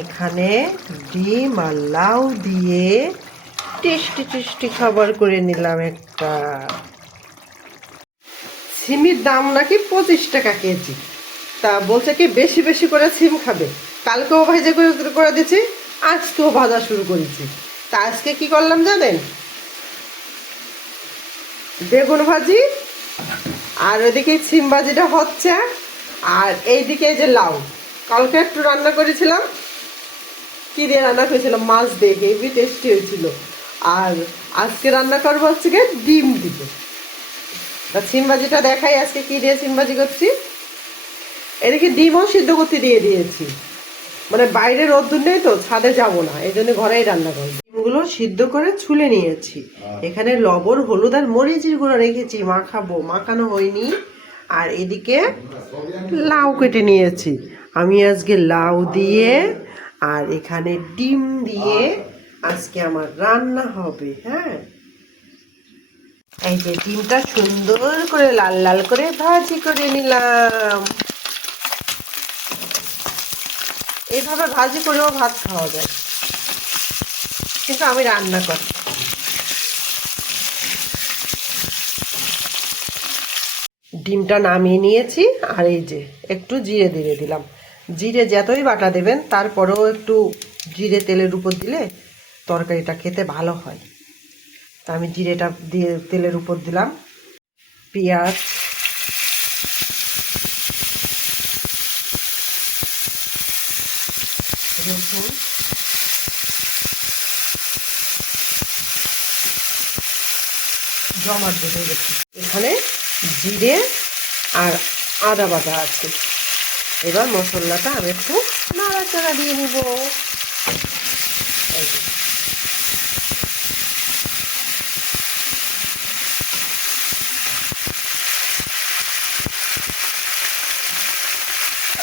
এখানে ডিম আর লাউ দিয়ে টেস্টি টেস্টি খাবার করে নিলাম একটা। সিমের দাম নাকি 25 টাকা কেজি। তা বলছে কি বেশি বেশি করে সিম খাবে। কালকেও ভাজা করে দিয়েছি, আজকেও ভাজা শুরু করেছি। তা আজকে কি করলাম জানেন? বেগুন ভাজি, আর ওইদিকে সিম ভাজিটা হচ্ছে, আর এইদিকে যে লাউ। কালকে একটু রান্না করেছিলাম, কি দিয়ে রান্না করেছিলাম, মাছ দিয়ে, হেভি টেস্টি হয়েছিল। আর আজকে রান্না করবো হচ্ছে গিয়ে ডিম দিয়ে। তা সিম ভাজিটা দেখাই আজকে কি দিয়ে সিম ভাজি করছি। এদিকে ডিমও সিদ্ধ করতে দিয়ে দিয়েছি, মানে বাইরে রোদ্দুর নেই তো, ছাদে যাবো না, এই জন্য ঘরেই রান্না করবো। ডিমগুলো সিদ্ধ করে ছুলে নিয়েছি। এখানে লবণ, হলুদ আর মরিচের গুঁড়ো রেখেছি, মাখাবো, মাখানো হয়নি। আর এদিকে লাউ কেটে নিয়েছি। আমি আজকে লাউ দিয়ে আর এখানে ডিম দিয়ে আজকে আমার রান্না হবে। হ্যাঁ, এই যে ডিমটা সুন্দর করে লাল লাল করে ভাজি করে নিলাম। এইভাবে ভাজি করেও ভাত খাওয়া যায়, কিন্তু আমি রান্না করি। ডিমটা নামিয়ে নিয়েছি, আর এই যে একটু জিরে দিয়ে দিলাম। জিরে যতই বাটা দেবেন, তারপরেও একটু জিরে তেলের উপর দিলে তরকারিটা খেতে ভালো হয়। তা আমি জিরেটা দিয়ে তেলের উপর দিলাম। পেঁয়াজ, রসুন, জমাট বেঁধে গেছে। এখানে জিরে আর আদা বাটা আছে। এবার মশলাটা আমি একটু নাড়াচাড়া দিয়ে নিব।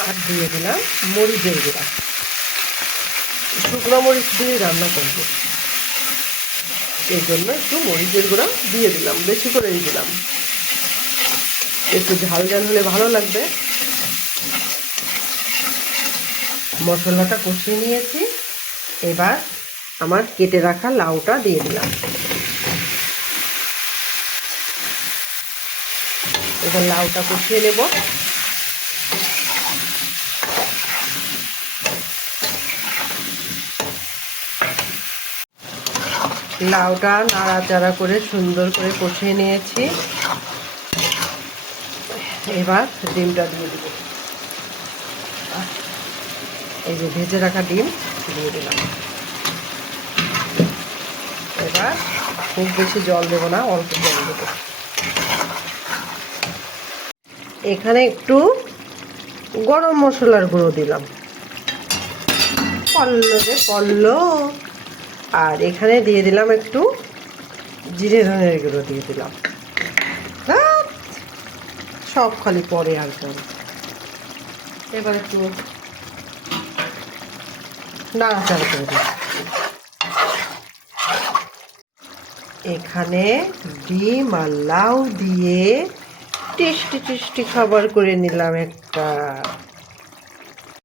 আর দিয়ে দিলাম মরিচের গুঁড়া। শুকনো মরিচ দিয়ে রান্না করবো, এই জন্য একটু মরিচের গুঁড়া দিয়ে দিলাম, বেশি করেই দিলাম, একটু ঝাল ঝাল হলে ভালো লাগবে। মশলাটা কষিয়ে নিয়েছি, এবার আমার কেটে রাখা লাউটা দিয়ে দিলাম। এবার লাউটা কষিয়ে নেব। লাউটা নাড়াচাড়া করে সুন্দর করে কষিয়ে নিয়েছি। এবার ডিমটা দিয়ে দিব। এই যে ভেজে রাখা ডিম দিয়ে দিলাম। এবার খুব বেশি জল দেবো না, অল্প জল দেবো। এখানে একটু গরম মশলার গুঁড়ো দিলাম, পড়লো। আর এখানে দিয়ে দিলাম একটু জিরে ধনের গুঁড়ো দিয়ে দিলাম। সব খালি পরে আর পরে। এবার একটু নাড়াচাড়া করে দিই। এখানে ডিম আর লাউ দিয়ে টেস্টি টেস্টি খাবার করে নিলাম একটা।